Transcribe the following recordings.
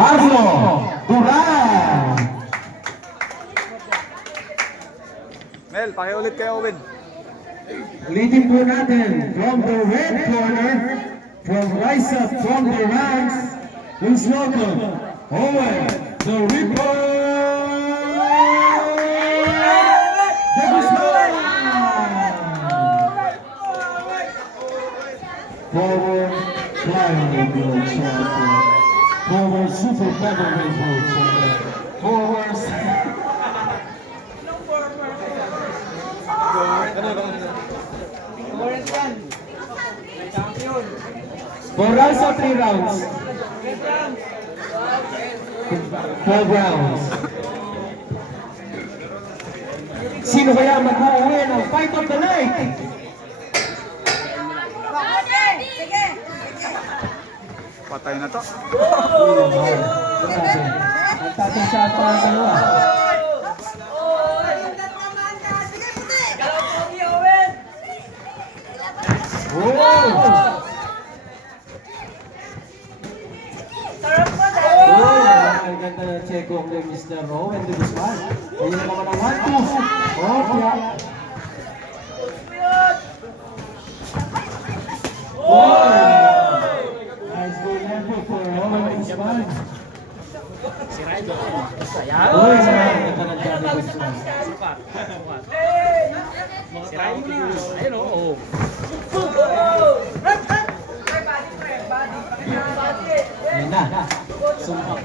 Carlo Duran. Mel, pakiulit kay Owen. Leading po natin from the red corner, from Rise Up from the ranks, please welcome Owen the Ripper de Guzman. Former flyweight world champion, former super featherweight world champion, former for rounds of 3 rounds. 12 rounds. Sino kaya mag-uwi ng fight of the night? Patay na to. Ang tatay siya pa ang dalawa. Ang ganda ng check off ni Mr. Owen de Guzman. Ayun naman ang 1-2. Oh, kaya. Nice goal level for Owen de Guzman. Si Raido. Uy, ang ganda ng Johnny Guzman. Si Raido. Ayun o. Ayun na. Sumpak.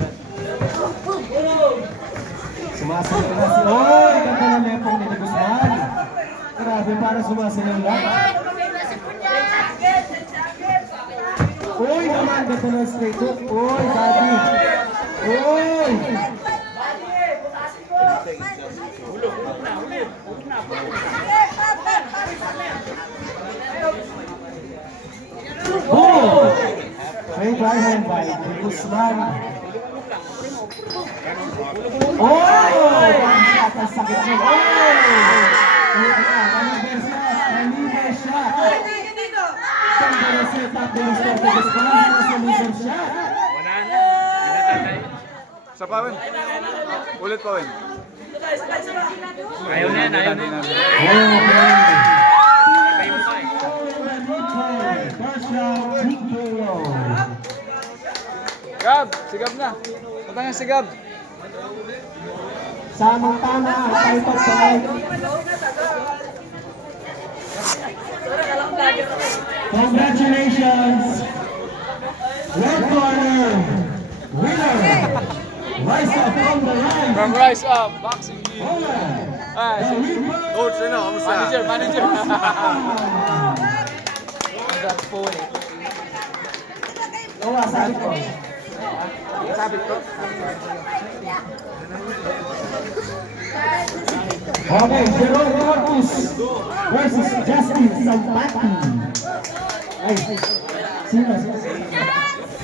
Sumasayaw na si... Oy, ganda ng lepong ni Guzman. Grabe, para sumasayaw lang. Uy, naman, ganda ng straight hook. Uy, body. Uy! Oh! May right hand by Guzman. Oh! Ang sakit niya. Oh! Maliber shot. Ganda na setup ni Mr. Guzman. Maliber shot. Sa pa, Wen. Ulit pa, Wen. Ayaw na yan, ayaw na yan. Gab, sigab na. Punta nga sigab. Samang-tama ang fight of the night. Congratulations! Red corner, winner! Rise Up from the line! From Rise Up, Boxing League. Owen! Ah, si Coach, ano? Kamusta? Manager. That's po eh. Oo, sabi ko. Sabit ko. Okay, Jerome Marcus versus Justin Sampati. Ay, sino?